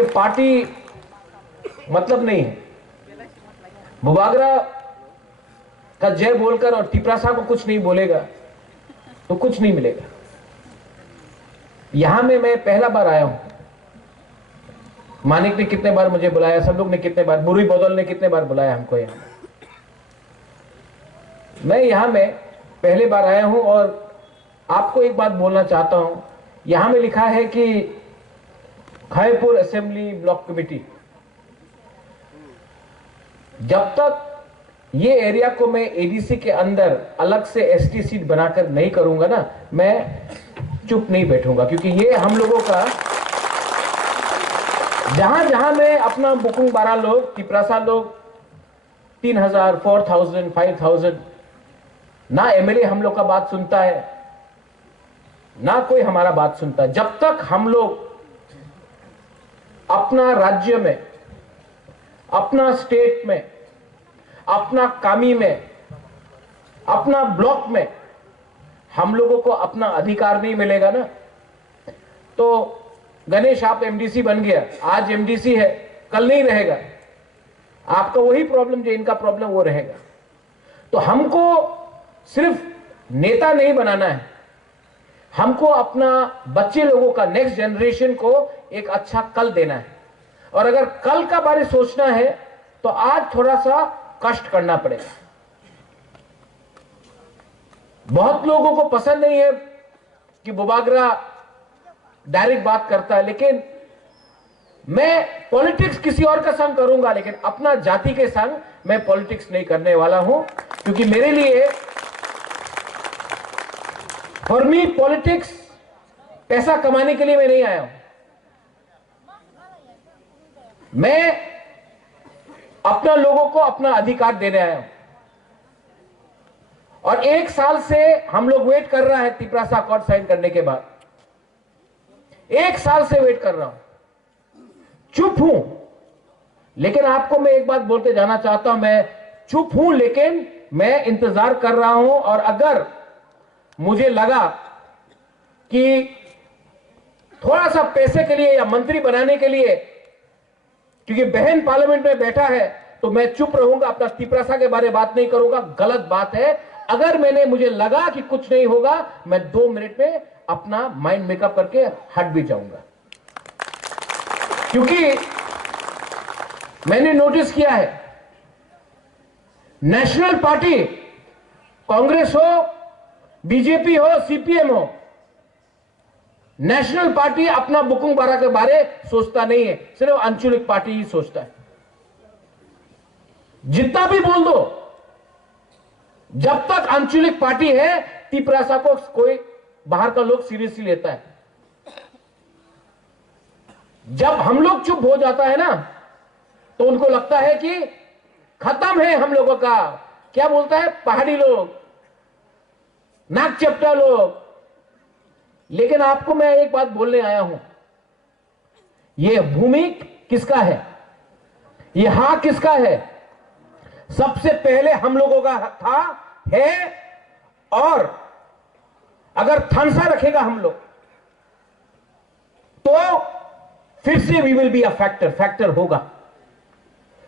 ये पार्टी मतलब नहीं है। बुबागरा का जय बोलकर और तिपरासा को कुछ नहीं बोलेगा तो कुछ नहीं मिलेगा। यहां में मैं पहला बार आया हूं। मानिक ने कितने बार मुझे बुलाया, सब लोग ने कितने बार, बुरी बदौल ने कितने बार बुलाया हमको यहां। मैं यहां में पहले बार आया हूं और आपको एक बात बोलना चाहता हूं। यहां में लिखा है कि खैरपुर असेंबली ब्लॉक कमेटी, जब तक ये एरिया को मैं एडीसी के अंदर अलग से एसटी सीट बनाकर नहीं करूंगा ना, मैं चुप नहीं बैठूंगा। क्योंकि ये हम लोगों का, जहां जहां में अपना बुकुंग 12 लोग, तिपरासा लोग 3000, 4000, 5000, ना एमएलए हम लोग का बात सुनता है, ना कोई हमारा बात सुनता है। जब तक हम लोग अपना राज्य में, अपना स्टेट में, अपना कामी में, अपना ब्लॉक में हम लोगों को अपना अधिकार नहीं मिलेगा ना, तो गणेश आप एमडीसी बन गया, आज एमडीसी है, कल नहीं रहेगा। आपका वही प्रॉब्लम जो इनका प्रॉब्लम वो रहेगा। तो हमको सिर्फ नेता नहीं बनाना है, हमको अपना बच्चे लोगों का, नेक्स्ट जनरेशन को एक अच्छा कल देना है। और अगर कल का बारे सोचना है तो आज थोड़ा सा कष्ट करना पड़ेगा। बहुत लोगों को पसंद नहीं है कि बुबागरा डायरेक्ट बात करता है, लेकिन मैं पॉलिटिक्स किसी और का संग करूंगा, लेकिन अपना जाति के संग मैं पॉलिटिक्स नहीं करने वाला हूं। क्योंकि मेरे लिए, फॉर मी पॉलिटिक्स पैसा कमाने के लिए मैं नहीं आया हूं। मैं अपना लोगों को अपना अधिकार देने आया हूं। और 1 साल से हम लोग वेट कर रहा है तिपरासा अकॉर्ड साइन करने के बाद। 1 साल से वेट कर रहा हूं, चुप हूं। लेकिन आपको मैं एक बात बोलते जाना चाहता हूं, मैं चुप हूं लेकिन मैं इंतजार कर रहा हूं। और अगर मुझे लगा कि थोड़ा सा पैसे के लिए या मंत्री बनाने के लिए, क्योंकि बहन पार्लियामेंट में बैठा है, तो मैं चुप रहूंगा, अपना तिपरासा के बारे में बात नहीं करूंगा। गलत बात है। अगर मुझे लगा कि कुछ नहीं होगा, मैं 2 मिनट में अपना माइंड मेकअप करके हट भी जाऊंगा। क्योंकि मैंने नोटिस किया है, नेशनल पार्टी, कांग्रेस हो, बीजेपी हो, सीपीएम हो, नेशनल पार्टी अपना बुकुंग 12 के बारे सोचता नहीं है, सिर्फ आंचलिक पार्टी ही सोचता है। जितना भी बोल दो, जब तक आंचलिक पार्टी है, तिपरासा को कोई बाहर का लोग सीरियसली लेता है। जब हम लोग चुप हो जाता है ना, तो उनको लगता है कि खत्म है हम लोगों का। क्या बोलता है, पहाड़ी लोग, नाक चपटा लोग। लेकिन आपको मैं एक बात बोलने आया हूं, यह भूमि किसका है, यह हाथ किसका है? सबसे पहले हम लोगों का था, है। और अगर थानसा रखेगा हम लोग, तो फिर से we will be a factor होगा।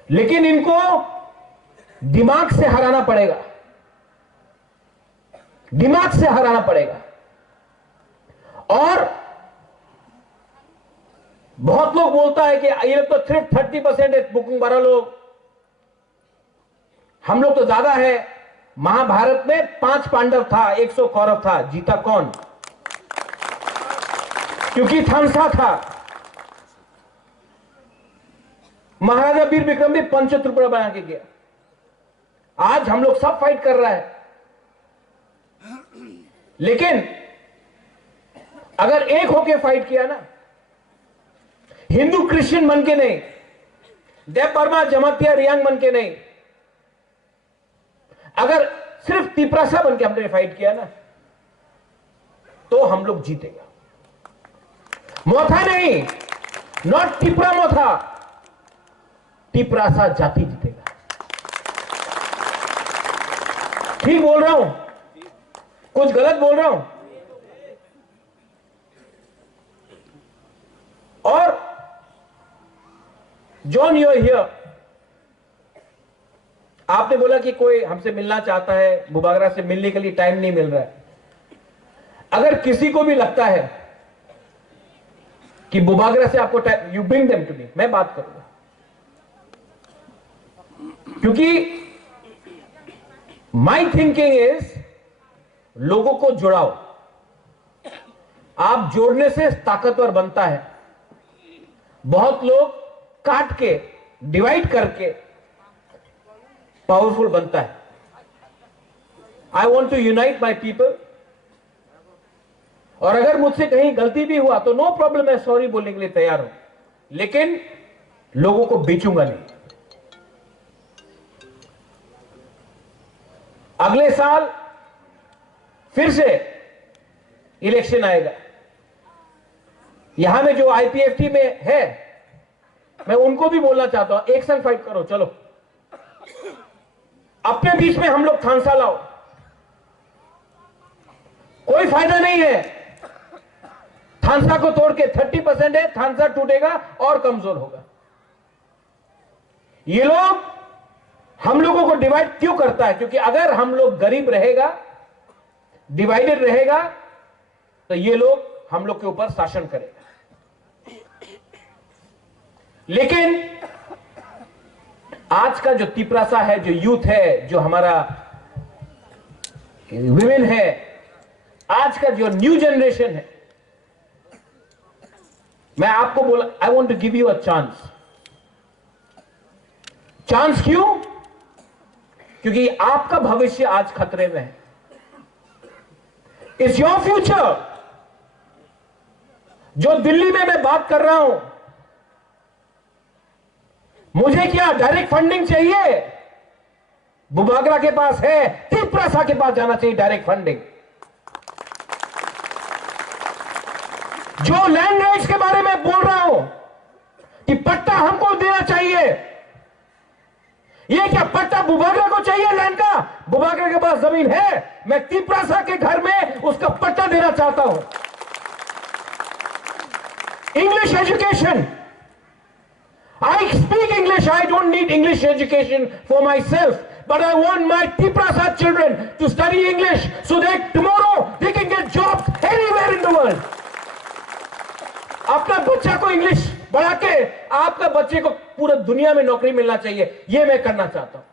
लेकिन इनको दिमाग से हराना पड़ेगा, दिमाग से हराना पड़ेगा। और बहुत लोग बोलता है कि ये लोग तो सिर्फ 30% है, बुकिंग 12 लोग, हम लोग तो ज्यादा है। महाभारत में 5 पांडव था, 100 कौरव था, जीता कौन? क्योंकि थानसा था। महाराजा वीर विक्रम भी पंचतुर्पड़ा बना के गया। आज हम लोग सब फाइट कर रहा है, लेकिन अगर एक होके फाइट किया ना, हिंदू क्रिश्चियन बन के नहीं, देव वर्मा जमातिया रियांग बन के नहीं, अगर सिर्फ तिपरासा बन के हमने फाइट किया ना, तो हम लोग जीतेगा। मोथा नहीं, नॉट टिपरा मोथा, तिपरासा जाति जीतेगा। ठीक बोल रहा हूं, कुछ गलत बोल रहा हूं? और जॉन, यू आर हियर। आपने बोला कि कोई हमसे मिलना चाहता है, बुबागरा से मिलने के लिए टाइम नहीं मिल रहा है। अगर किसी को भी लगता है कि बुबागरा से आपको time, you bring them to me, मैं बात करूंगा। क्योंकि माई थिंकिंग इज लोगों को जुड़ाओ। आप जोड़ने से ताकतवर बनता है। बहुत लोग काट के, डिवाइड करके पावरफुल बनता है। I want to unite my people. और अगर मुझसे कहीं गलती भी हुआ तो नो प्रॉब्लम, मैं सॉरी बोलने के लिए तैयार हूं, लेकिन लोगों को बेचूंगा नहीं। अगले साल फिर से इलेक्शन आएगा। यहां में जो आईपीएफटी में है, मैं उनको भी बोलना चाहता हूं, एक संग फाइट करो। चलो अपने बीच में हम लोग थानसा लाओ। कोई फायदा नहीं है थानसा को तोड़ के। 30% है, थानसा टूटेगा और कमजोर होगा। ये लोग हम लोगों को डिवाइड क्यों करता है? क्योंकि अगर हम लोग गरीब रहेगा, डिवाइडेड रहेगा, तो ये लोग हम लोग के ऊपर शासन करेगा। लेकिन आज का जो तिपरासा है, जो यूथ है, जो हमारा विमेन है, आज का जो न्यू जनरेशन है, मैं आपको बोला, I want to give you a chance. Chance क्यों? क्योंकि आपका भविष्य आज खतरे में है। It's your future. जो दिल्ली में मैं बात कर रहा हूं, मुझे क्या डायरेक्ट फंडिंग चाहिए? बुबागरा के पास है, तिपरासा के पास जाना चाहिए डायरेक्ट फंडिंग। जो लैंड राइट्स के बारे में बोल रहा हूं कि पट्टा हमको देना चाहिए, ये क्या पट्टा बुबागरा को चाहिए लैंड का? बुबागरा के पास जमीन है, मैं तिपरासा के घर में उसका पट्टा देना चाहता हूं। English education, I speak English. I don't need English education for myself, but I want my Tiprasa children to study English so that tomorrow they can get jobs anywhere in the world. अपना बच्चा को English बढ़ा के आपका बच्चे को पूरे दुनिया में नौकरी मिलना चाहिए, ये मैं करना चाहता हूं।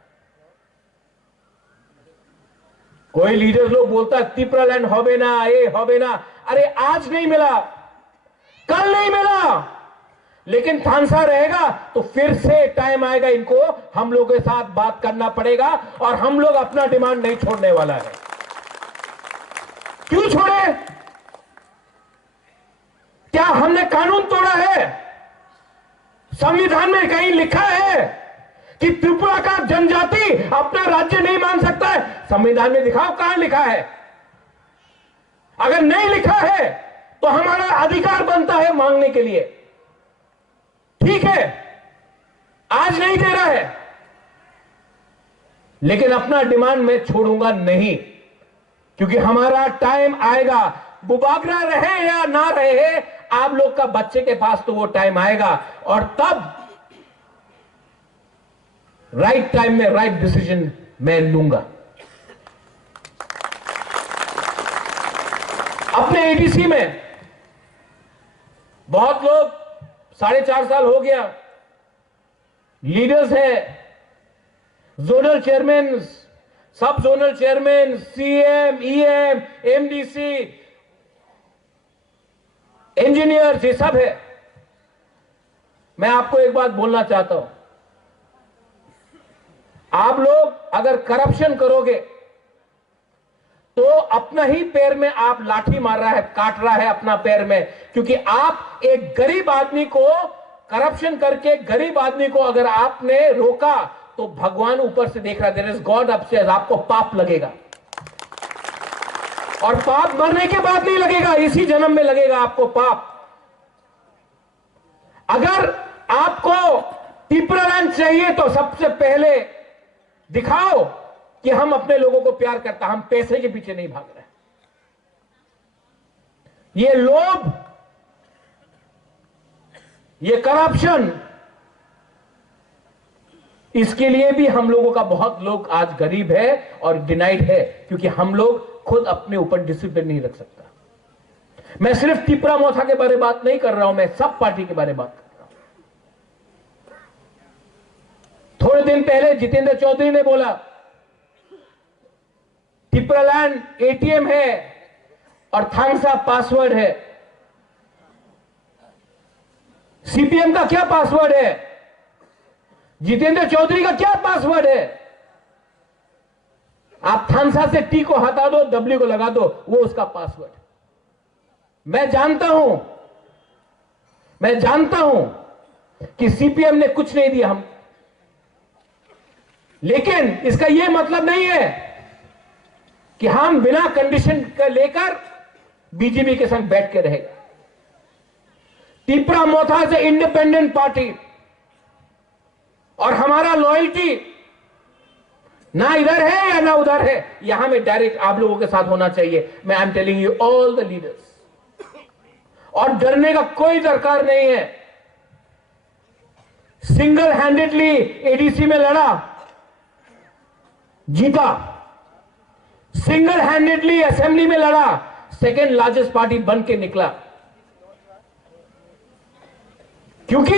कोई लीडर लोग बोलता है तिपरा लैंड होबे ना, ये होबे ना। अरे आज नहीं मिला, कल नहीं मिला, लेकिन थानसा रहेगा तो फिर से टाइम आएगा, इनको हम लोगों के साथ बात करना पड़ेगा और हम लोग अपना डिमांड नहीं छोड़ने वाला है। क्यों छोड़े? क्या हमने कानून तोड़ा है? संविधान में कहीं लिखा है कि त्रिपुरा का जनजाति अपना राज्य नहीं मान सकता है? संविधान में दिखाओ कहां लिखा है। अगर नहीं लिखा है तो हमारा अधिकार बनता है मांगने के लिए। ठीक है, आज नहीं दे रहा है, लेकिन अपना डिमांड मैं छोड़ूंगा नहीं, क्योंकि हमारा टाइम आएगा। बुबागरा रहे या ना रहे, आप लोग का बच्चे के पास तो वो टाइम आएगा, और तब राइट टाइम में राइट डिसीजन मैं लूंगा। अपने एडीसी में बहुत लोग 4.5 साल हो गया लीडर्स हैं, जोनल चेयरमैन, सब zonal chairman, CM, EM, MDC, engineer, ये सब है। मैं आपको एक बात बोलना चाहता हूं, आप लोग अगर करप्शन करोगे तो अपना ही पैर में आप लाठी मार रहा है, काट रहा है अपना पैर में, क्योंकि आप एक गरीब आदमी को करप्शन करके, गरीब आदमी को अगर आपने रोका तो भगवान ऊपर से देख रहा है, देयर इज गॉड अपस्टेयर्स, आपको पाप लगेगा। और पाप मरने के बाद नहीं लगेगा, इसी जन्म में लगेगा आपको पाप। अगर आपको तिपरा लैंड चाहिए तो सबसे पहले दिखाओ कि हम अपने लोगों को प्यार करता, हम पैसे के पीछे नहीं भाग रहे। ये लोभ, ये करप्शन, इसके लिए भी हम लोगों का बहुत लोग आज गरीब है और डिनाइड है, क्योंकि हम लोग खुद अपने ऊपर डिसिप्लिन नहीं रख सकता। मैं सिर्फ तिपरा मोथा के बारे में बात नहीं कर रहा हूं, मैं सब पार्टी के बारे में बात कर रहा हूं। थोड़े दिन पहले जितेंद्र चौधरी ने बोला तिपरालैंड एटीएम है और थांगसा पासवर्ड है। सीपीएम का क्या पासवर्ड है? जितेंद्र चौधरी का क्या पासवर्ड है? आप थांगसा से टी को हटा दो, डब्ल्यू को लगा दो, वो उसका पासवर्ड है। मैं जानता हूं कि सीपीएम ने कुछ नहीं दिया हम, लेकिन इसका यह मतलब नहीं है कि हम बिना कंडीशन का लेकर बीजेपी के संग बैठ के रहेगा। तिपरा मोथा से इंडिपेंडेंट पार्टी और हमारा लॉयल्टी ना इधर है या ना उधर है, यहां में डायरेक्ट आप लोगों के साथ होना चाहिए। मैं I am telling you all the leaders, और डरने का कोई दरकार नहीं है। सिंगल हैंडेडली एडीसी में लड़ा, जीता। सिंगल हैंडेडली असेंबली में लड़ा, सेकेंड लार्जेस्ट पार्टी बन के निकला। क्योंकि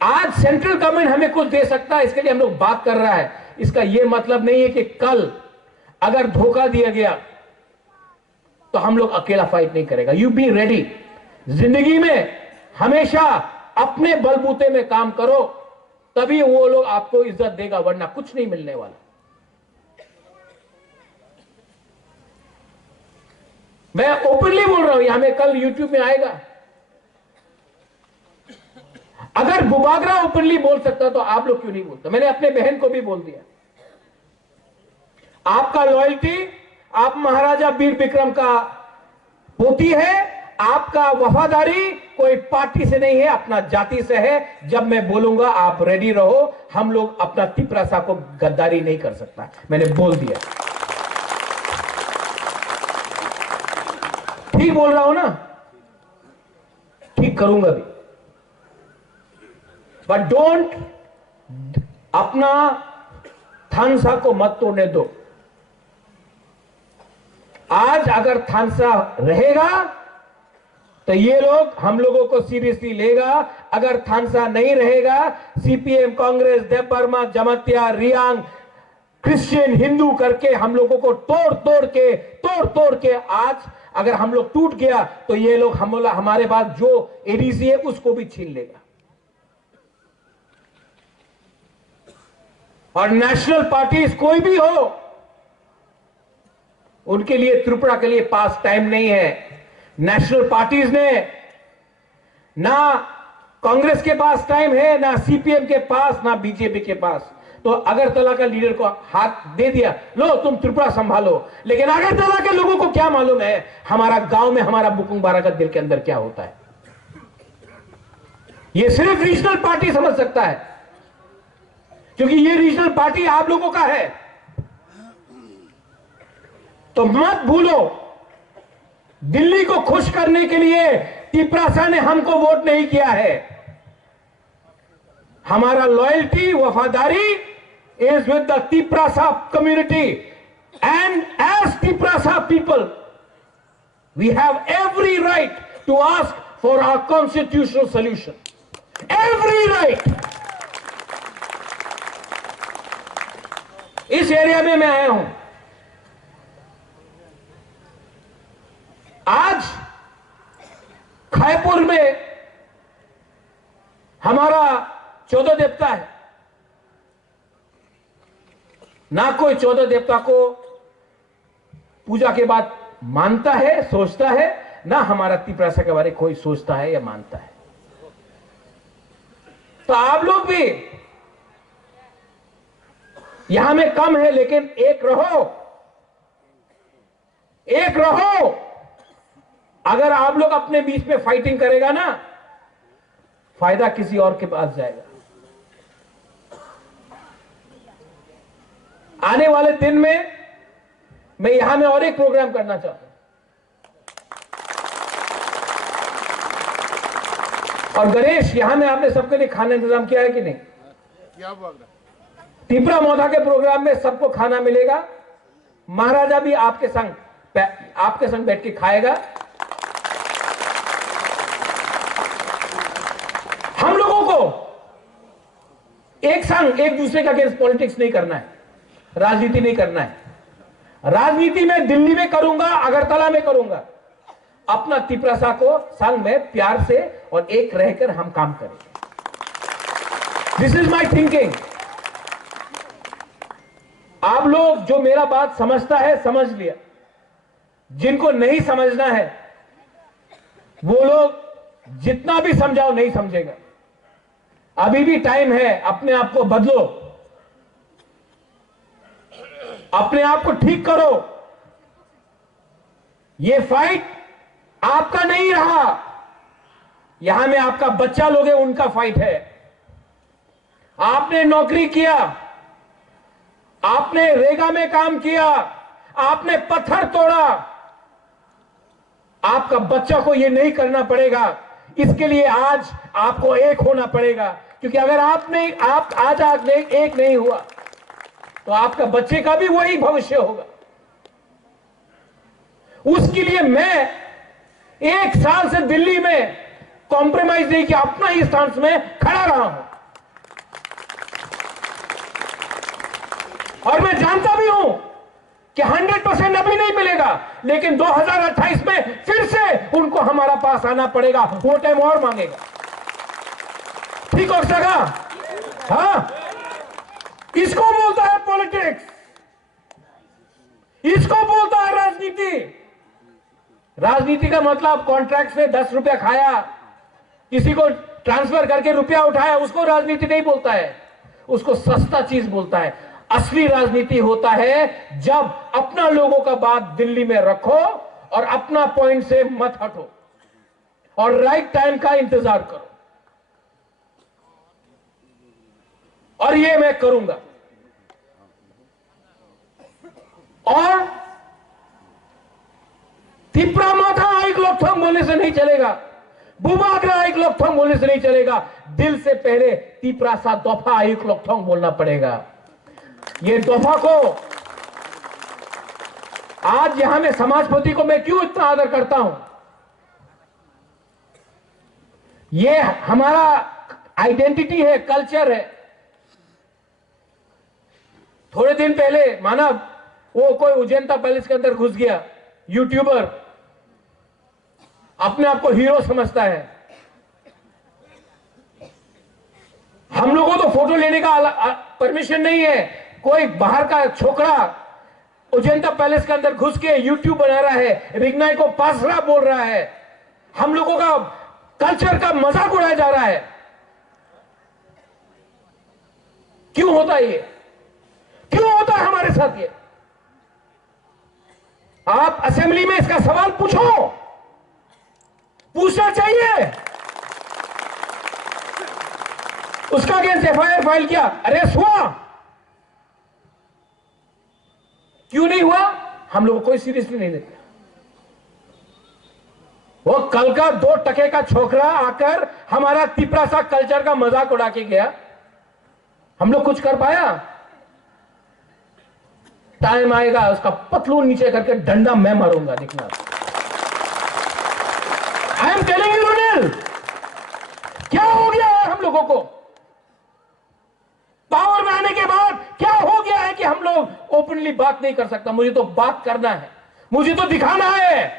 आज सेंट्रल गवर्नमेंट हमें कुछ दे सकता है, इसके लिए हम लोग बात कर रहा है। इसका यह मतलब नहीं है कि कल अगर धोखा दिया गया तो हम लोग अकेला फाइट नहीं करेगा। You be ready. जिंदगी में हमेशा अपने बलबूते में काम करो, तभी वो लोग आपको इज्जत देगा, वरना कुछ नहीं मिलने वाला। मैं ओपनली बोल रहा हूं, यहां में कल यूट्यूब में आएगा। अगर बुबागरा ओपनली बोल सकता तो आप लोग क्यों नहीं बोलते? मैंने अपने बहन को भी बोल दिया, आपका लॉयल्टी, आप महाराजा वीर विक्रम का पोती है, आपका वफादारी कोई पार्टी से नहीं है, अपना जाति से है। जब मैं बोलूंगा आप रेडी रहो। हम लोग अपना तिपरासा को गद्दारी नहीं कर सकता, मैंने बोल दिया। ठीक बोल रहा हूं ना? ठीक करूंगा भी, बट डोंट अपना थानसा को मत तोड़ने दो। आज अगर थानसा रहेगा तो ये लोग हम लोगों को सीरियसली लेगा। अगर थानसा नहीं रहेगा, सीपीएम, कांग्रेस, देवबर्मा, जमातिया, रियांग, क्रिश्चियन, हिंदू करके हम लोगों को तोड़ के आज अगर हम लोग टूट गया तो ये लोग हमारे पास जो एडीसी है उसको भी छीन लेगा। और नेशनल पार्टीज कोई भी हो, उनके लिए त्रिपुरा के लिए पास टाइम नहीं है। नेशनल पार्टीज ने ना कांग्रेस के पास टाइम है, ना सीपीएम के पास, ना बीजेपी के पास। तो अगरतला का लीडर को हाथ दे दिया, लो तुम त्रिपुरा संभालो। लेकिन अगरतला के लोगों को क्या मालूम है हमारा गांव में, हमारा बुकुंग बारागत दिल के अंदर क्या होता है। ये सिर्फ रीजनल पार्टी समझ सकता है, क्योंकि ये रीजनल पार्टी आप लोगों का है। तो मत भूलो, दिल्ली को खुश करने के लिए तिपरासा ने हमको वोट नहीं किया है। हमारा लॉयल्टी, वफादारी is with the Tiprasa community, and as Tiprasa people we have every right to ask for our constitutional solution. Every right. इस एरिया में मैं आया हूं। आज खायपुर में हमारा 14 देवता है, ना कोई 14 देवता को पूजा के बाद मानता है, सोचता है, ना हमारा तिपरासा के बारे में कोई सोचता है या मानता है। तो आप लोग भी यहां में कम है, लेकिन एक रहो, एक रहो। अगर आप लोग अपने बीच में फाइटिंग करेगा ना, फायदा किसी और के पास जाएगा। आने वाले दिन में मैं यहां में और एक प्रोग्राम करना चाहता हूं। और गणेश, यहां में आपने सबके लिए खाना इंतजाम किया है कि नहीं? तिपरा मोथा के प्रोग्राम में सबको खाना मिलेगा। महाराजा भी आपके संग बैठ के खाएगा। हम लोगों को एक संग एक दूसरे का अगेंस्ट पॉलिटिक्स नहीं करना है, राजनीति नहीं करना है। राजनीति में दिल्ली में करूंगा, अगरतला में करूंगा। अपना तिपरासा को संग में प्यार से और एक रहकर हम काम करेंगे। This is my thinking. आप लोग जो मेरा बात समझता है समझ लिया, जिनको नहीं समझना है वो लोग जितना भी समझाओ नहीं समझेगा। अभी भी टाइम है, अपने आप को बदलो, अपने आप को ठीक करो। ये फाइट आपका नहीं रहा, यहां में आपका बच्चा लोग है, उनका फाइट है। आपने नौकरी किया, आपने रेगा में काम किया, आपने पत्थर तोड़ा, आपका बच्चा को यह नहीं करना पड़ेगा। इसके लिए आज आपको एक होना पड़ेगा, क्योंकि अगर आप आज एक नहीं हुआ तो आपका बच्चे का भी वही भविष्य होगा। उसके लिए मैं एक साल से दिल्ली में कॉम्प्रोमाइज नहीं किया, अपना ही स्टांस में खड़ा रहा हूं। और मैं जानता भी हूं कि 100% अभी नहीं मिलेगा, लेकिन 2028 में फिर से उनको हमारा पास आना पड़ेगा, वो टाइम और मांगेगा। ठीक हो सका? हाँ, इसको बोलता है पॉलिटिक्स, इसको बोलता है राजनीति। राजनीति का मतलब कॉन्ट्रैक्ट से 10 रुपया खाया, किसी को ट्रांसफर करके रुपया उठाया, उसको राजनीति नहीं बोलता है, उसको सस्ता चीज बोलता है। असली राजनीति होता है जब अपना लोगों का बात दिल्ली में रखो और अपना पॉइंट से मत हटो और राइट टाइम का इंतजार करो, और ये मैं करूंगा। और तिपरा माथा एक लोकथंग बोलने से नहीं चलेगा, बुबागरा एक लोकथंग बोलने से नहीं चलेगा। दिल से पहले तिपरासा दोफा एक लोकथंग बोलना पड़ेगा। ये दोफा को आज यहां में समाजपति को मैं क्यों इतना आदर करता हूं, ये हमारा आइडेंटिटी है, कल्चर है। थोड़े दिन पहले मानव वो कोई उजैनता पैलेस के अंदर घुस गया, यूट्यूबर अपने आप को हीरो समझता है। हम लोगों को तो फोटो लेने का परमिशन नहीं है। कोई बाहर का छोकरा उजैनता पैलेस के अंदर घुस के यूट्यूब बना रहा है, रिग्नाई को पासरा बोल रहा है, हम लोगों का कल्चर का मजाक उड़ाया जा रहा है। क्यों होता है ये? क्यों होता है हमारे साथ ये? आप असेंबली में इसका सवाल पूछो, पूछना चाहिए। उसका अगेंस्ट एफआईआर फाइल किया, अरेस्ट हुआ, क्यों नहीं हुआ? हम लोग कोई सीरियसली नहीं लेते। वो कल का 2 टके का छोकरा आकर हमारा तिपरासा कल्चर का मजाक उड़ा के गया, हम लोग कुछ कर पाया? टाइम आएगा उसका पतलून नीचे करके डंडा मैं मारूंगा, देखना। आई एम टेलिंग यू रुनिल, क्या हो गया है हम लोगों को? पावर में आने के बाद क्या हो गया है कि हम लोग ओपनली बात नहीं कर सकता? मुझे तो बात करना है, मुझे तो दिखाना है,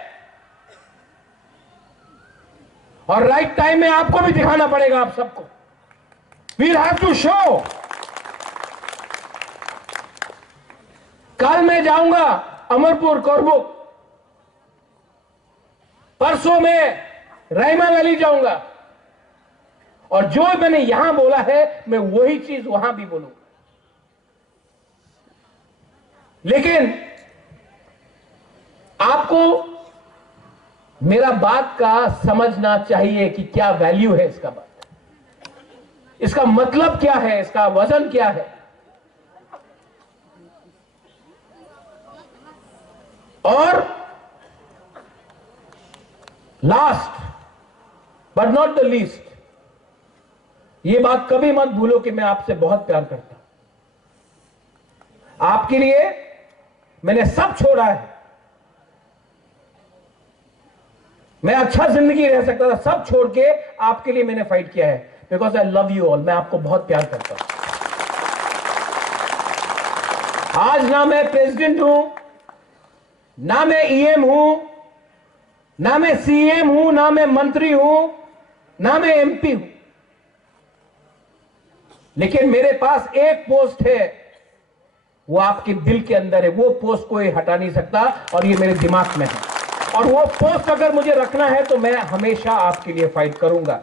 और राइट टाइम में आपको भी दिखाना पड़ेगा। आप सबको वील हैव टू शो। कल मैं जाऊंगा अमरपुर, कोरबुक, परसों में रहीमा वैली जाऊंगा, और जो मैंने यहां बोला है मैं वही चीज वहां भी बोलूंगा। लेकिन आपको मेरा बात का समझना चाहिए कि क्या वैल्यू है इसका, बात, इसका मतलब क्या है, इसका वजन क्या है। और last but not the least, ये बात कभी मत भूलो कि मैं आपसे बहुत प्यार करता हूं। आपके लिए मैंने सब छोड़ा है। मैं अच्छा जिंदगी रह सकता था, सब छोड़ के आपके लिए मैंने फाइट किया है, because I love you all. मैं आपको बहुत प्यार करता हूं। आज ना मैं प्रेसिडेंट हूं, ना मैं ईएम हूं, ना मैं सीएम हूं, ना मैं मंत्री हूं, ना मैं एमपी हूं, लेकिन मेरे पास एक पोस्ट है, वो आपके दिल के अंदर है। वो पोस्ट कोई हटा नहीं सकता और ये मेरे दिमाग में है। और वो पोस्ट अगर मुझे रखना है तो मैं हमेशा आपके लिए फाइट करूंगा।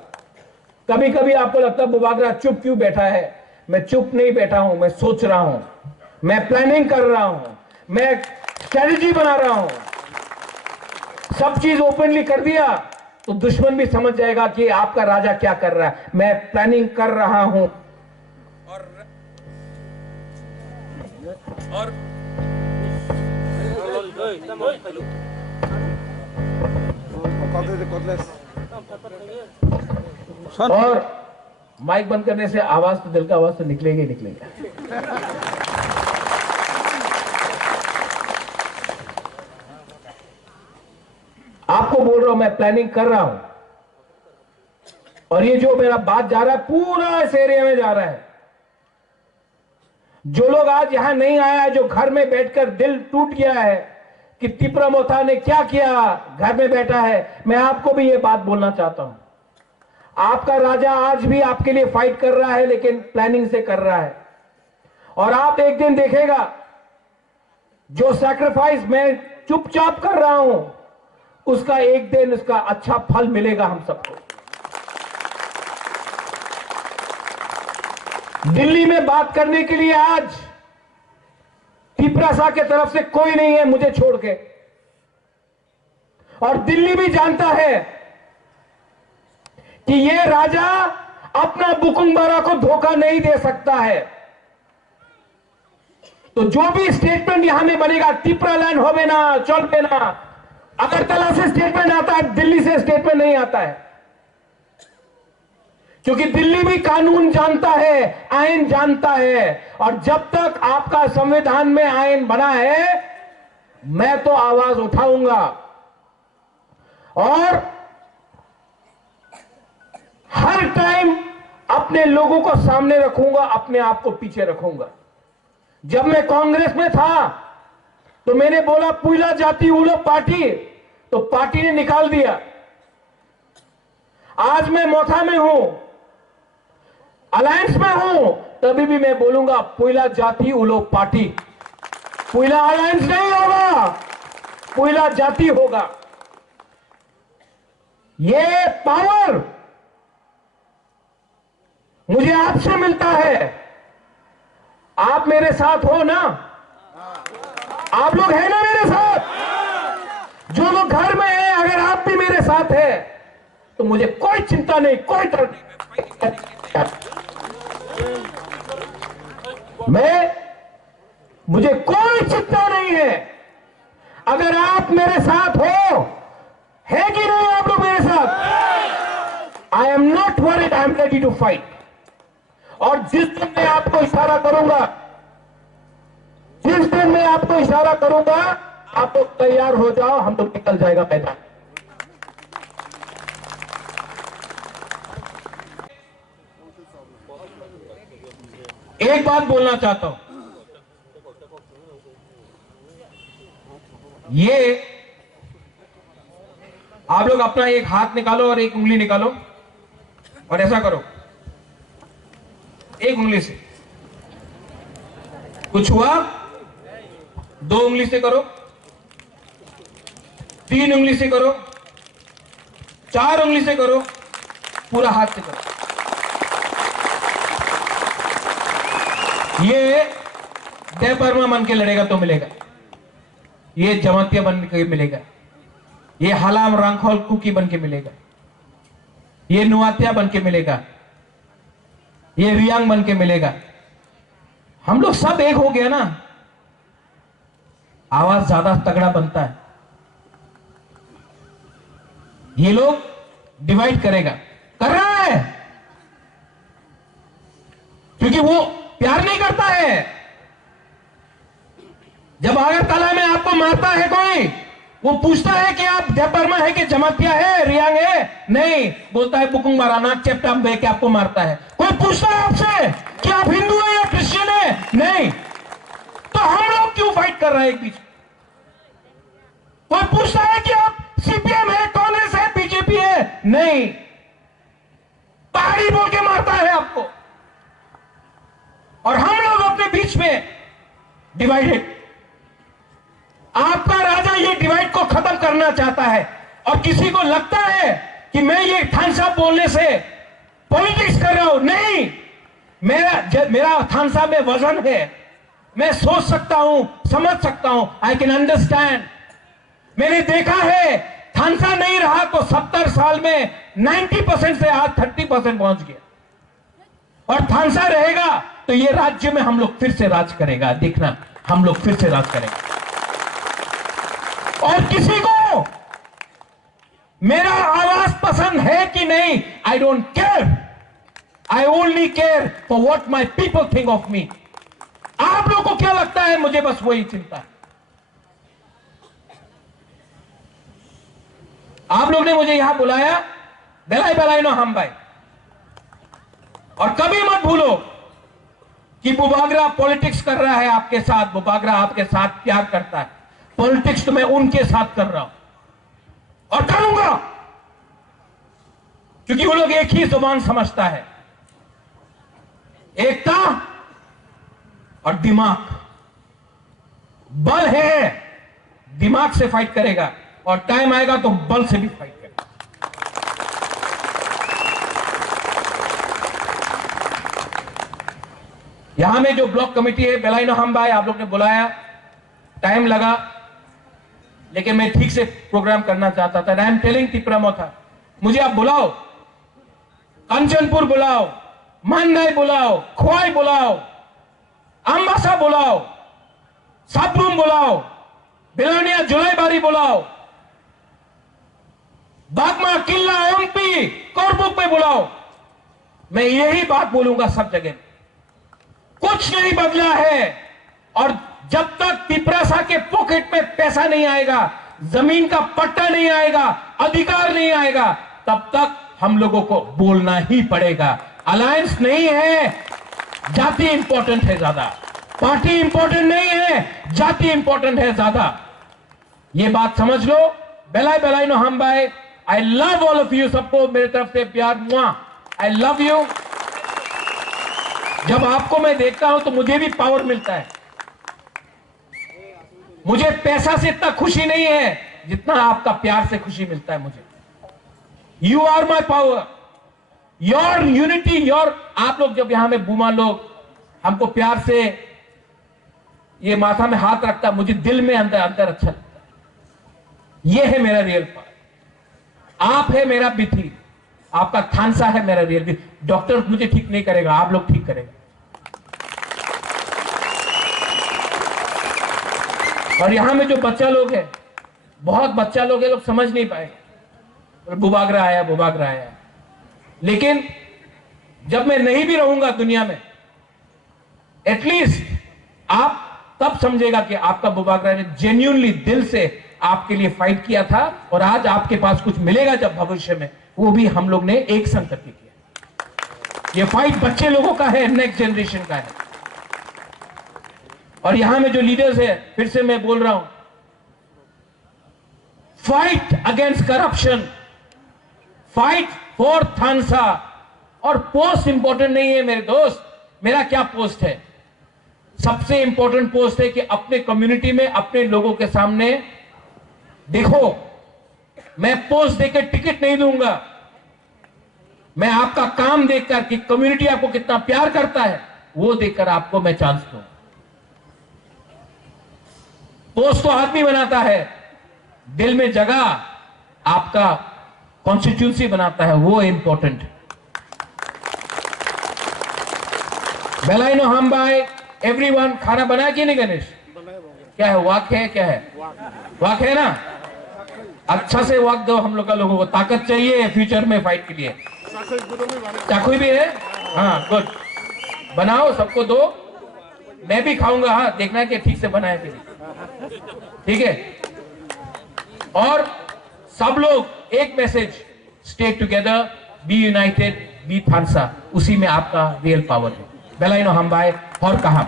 कभी कभी आपको लगता है बुबागरा चुप क्यों बैठा है? मैं चुप नहीं बैठा हूं, मैं सोच रहा हूं, मैं प्लानिंग कर रहा हूं, मैं स्ट्रेटजी बना रहा हूं। सब चीज ओपनली कर दिया तो दुश्मन भी समझ जाएगा कि आपका राजा क्या कर रहा है। मैं प्लानिंग कर रहा हूं और माइक बंद करने से आवाज तो दिल का आवाज तो निकलेगा ही निकलेगा। आपको बोल रहा हूं, मैं प्लानिंग कर रहा हूं और ये जो मेरा बात जा रहा है पूरा इस एरिया में जा रहा है। जो लोग आज यहां नहीं आया है, जो घर में बैठकर दिल टूट गया है कि तिपरा मोथा ने क्या किया, घर में बैठा है, मैं आपको भी ये बात बोलना चाहता हूं। आपका राजा आज भी आपके लिए फाइट कर रहा है, लेकिन प्लानिंग से कर रहा है। और आप एक दिन देखेगा जो सैक्रिफाइस मैं चुपचाप कर रहा हूं, उसका एक दिन उसका अच्छा फल मिलेगा हम सबको। दिल्ली में बात करने के लिए आज तिपरासा के तरफ से कोई नहीं है मुझे छोड़ के। और दिल्ली भी जानता है कि ये राजा अपना बुकुंबारा को धोखा नहीं दे सकता है। तो जो भी स्टेटमेंट यहां में बनेगा, तिपरा लैंड हो ना, चल ना, अगरतला से स्टेटमेंट आता है, दिल्ली से स्टेटमेंट नहीं आता है। क्योंकि दिल्ली भी कानून जानता है, आईन जानता है। और जब तक आपका संविधान में आईन बना है, मैं तो आवाज उठाऊंगा और हर टाइम अपने लोगों को सामने रखूंगा, अपने आप को पीछे रखूंगा। जब मैं कांग्रेस में था तो मैंने बोला पुइला जाति उलो पार्टी, तो पार्टी ने निकाल दिया। आज मैं मोथा में हूं, अलायंस में हूं, तभी भी मैं बोलूंगा पुइला जाति उलो पार्टी। पुइला अलायंस नहीं होगा, पुइला जाति होगा। ये पावर मुझे आपसे मिलता है। आप मेरे साथ हो ना? आप लोग हैं ना मेरे साथ? जो लोग घर में हैं, अगर आप भी मेरे साथ हैं तो मुझे कोई चिंता नहीं, कोई डर नहीं, मुझे कोई चिंता नहीं है। अगर आप मेरे साथ हो, है कि नहीं आप लोग मेरे साथ? I am not worried, I am ready to fight. और जिस दिन मैं आपको इशारा करूंगा, जिस दिन मैं आपको इशारा करूंगा, आप लोग तैयार हो जाओ, हम लोग निकल जाएगा मैदान। एक बात बोलना चाहता हूं, ये आप लोग अपना एक हाथ निकालो और एक उंगली निकालो और ऐसा करो, एक उंगली से। कुछ हुआ? दो उंगली से करो, तीन उंगली से करो, चार उंगली से करो, पूरा हाथ से करो। ये देवबर्मा बन के लड़ेगा तो मिलेगा, ये जमातिया बन के मिलेगा, ये हलाम रांखोल कुकी बन के मिलेगा, ये नुआतिया बन के मिलेगा, ये रियांग बन के मिलेगा। हम लोग सब एक हो गया ना, आवाज ज्यादा तगड़ा बनता है। ये लोग डिवाइड करेगा, कर रहा है, क्योंकि वो प्यार नहीं करता है। जब अगरतला में आपको मारता है कोई, वो पूछता है कि आप जय वर्मा है कि जमातिया है, रियांग है? नहीं, बोलता है बुकुंग माराना चेप्टा बे के आपको मारता है। कोई पूछता है आपसे कि आप हिंदू है या क्रिश्चियन है? नहीं। तो हम लोग क्यों फाइट कर रहे हैं एक बीच? कोई पूछता है कि आप सीपीएम है, कांग्रेस है, बीजेपी है? नहीं। पहाड़ी बोल के मारता है आपको, और हम लोग अपने बीच में डिवाइडेड। आपका राजा ये डिवाइड को खत्म करना चाहता है, और किसी को लगता है कि मैं ये थानसा बोलने से पॉलिटिक्स कर रहा हूं। नहीं, मेरा थानसा में वजन है, मैं सोच सकता हूं, समझ सकता हूं, आई कैन अंडरस्टैंड। मैंने देखा है थानसा नहीं रहा तो 70 साल में 90% से आज 30% पहुंच गया, और थानसा रहेगा तो ये राज्य में हम लोग फिर से राज करेगा। देखना, हम लोग फिर से राज करेंगे। और किसी को मेरा आवाज पसंद है कि नहीं, I don't care. I only care for what my people think of me. आप लोगों को क्या लगता है, मुझे बस वही चिंता है। आप लोग ने मुझे यहां बुलाया, बेलाई बेलाई नो हम भाई, और कभी मत भूलो कि बुबागरा पॉलिटिक्स कर रहा है आपके साथ। बुबागरा आपके साथ प्यार करता है। पॉलिटिक्स तो मैं उनके साथ कर रहा हूं और करूंगा, क्योंकि वो लोग एक ही जुबान समझता है, एकता और दिमाग। बल है, दिमाग से फाइट करेगा, और टाइम आएगा तो बल से भी फाइट करेगा। यहां में जो ब्लॉक कमेटी है, बेलाइनो हम भाई, आप लोग ने बुलाया, टाइम लगा, लेकिन मैं ठीक से प्रोग्राम करना चाहता था। आई एम टेलिंग तिपरामो था, मुझे आप बुलाओ, कंचनपुर बुलाओ, मानगाई बुलाओ, खोवाई बुलाओ, अम्बासा बुलाओ, साबरूम बुलाओ, बेलोनिया जुलाईबारी बुलाओ, बागमा, किल्ला, एमपी, कोरबुक में बुलाओ। मैं यही बात बोलूंगा सब जगह। कुछ नहीं बदला है, और जब तक पिपरासा के पॉकेट में पैसा नहीं आएगा, जमीन का पट्टा नहीं आएगा, अधिकार नहीं आएगा, तब तक हम लोगों को बोलना ही पड़ेगा। अलायंस नहीं है, जाति इंपॉर्टेंट है ज्यादा, पार्टी इंपॉर्टेंट नहीं है, जाति इंपॉर्टेंट है ज्यादा। ये बात समझ लो। बेलाई बेलाई नो हम भाई, I love all of you. सबको मेरी तरफ से प्यार, मुआ, आई लव यू। जब आपको मैं देखता हूं तो मुझे भी पावर मिलता है। मुझे पैसा से इतना खुशी नहीं है जितना आपका प्यार से खुशी मिलता है मुझे। You are my power, your unity, your. आप लोग जब यहां में बूमा लोग हमको प्यार से ये माथा में हाथ रखता, मुझे दिल में अंदर अंदर अच्छा लगता है। ये है मेरा रियल पावर। आप है मेरा बिथी, आपका थानसा है मेरा रियल बिथी। डॉक्टर मुझे ठीक नहीं करेगा, आप लोग ठीक करेंगे। और यहां में जो बच्चा लोग है, बहुत बच्चा लोग है, लोग समझ नहीं पाए, बुबागरा आया, बुबागरा आया। लेकिन जब मैं नहीं भी रहूंगा दुनिया में, एटलीस्ट आप तब समझेगा कि आपका बुबागरा ने जेन्युइनली दिल से आपके लिए फाइट किया था, और आज आपके पास कुछ मिलेगा जब भविष्य में, वो भी हम लोग ने एक संग करके किया। ये फाइट बच्चे लोगों का है, नेक्स्ट जनरेशन का है। और यहां में जो लीडर्स है, फिर से मैं बोल रहा हूं, fight against corruption, fight for थानसा। और पोस्ट इंपॉर्टेंट नहीं है मेरे दोस्त। मेरा क्या पोस्ट है? सबसे इंपॉर्टेंट पोस्ट है कि अपने कम्युनिटी में अपने लोगों के सामने देखो, मैं पोस्ट देकर टिकट नहीं दूंगा, मैं आपका काम देखकर कि कम्युनिटी आपको कितना प्यार करता है, वो देखकर आपको मैं चांस दूं। पोस्ट तो आदमी बनाता है, दिल में जगह आपका कॉन्स्टिट्यूंसी बनाता है, वो इंपॉर्टेंट है। बेलाइनो हम भाई, एवरीवन, खाना बनाया कि नहीं गणेश? क्या है, वाक है, क्या है? वाक है ना? अच्छा से वाक दो हम लोग का, लोगों को ताकत चाहिए फ्यूचर में फाइट के लिए। चाकू भी है, हाँ, गुड। बनाओ, सबको दो, मैं भी खाऊंगा। हाँ, देखना कि ठीक से बनाया कि नहीं, ठीक है। और सब लोग एक message, stay together, be united, be थानसा, उसी में आपका रियल पावर है। बेलाइनो हम बाय और कहा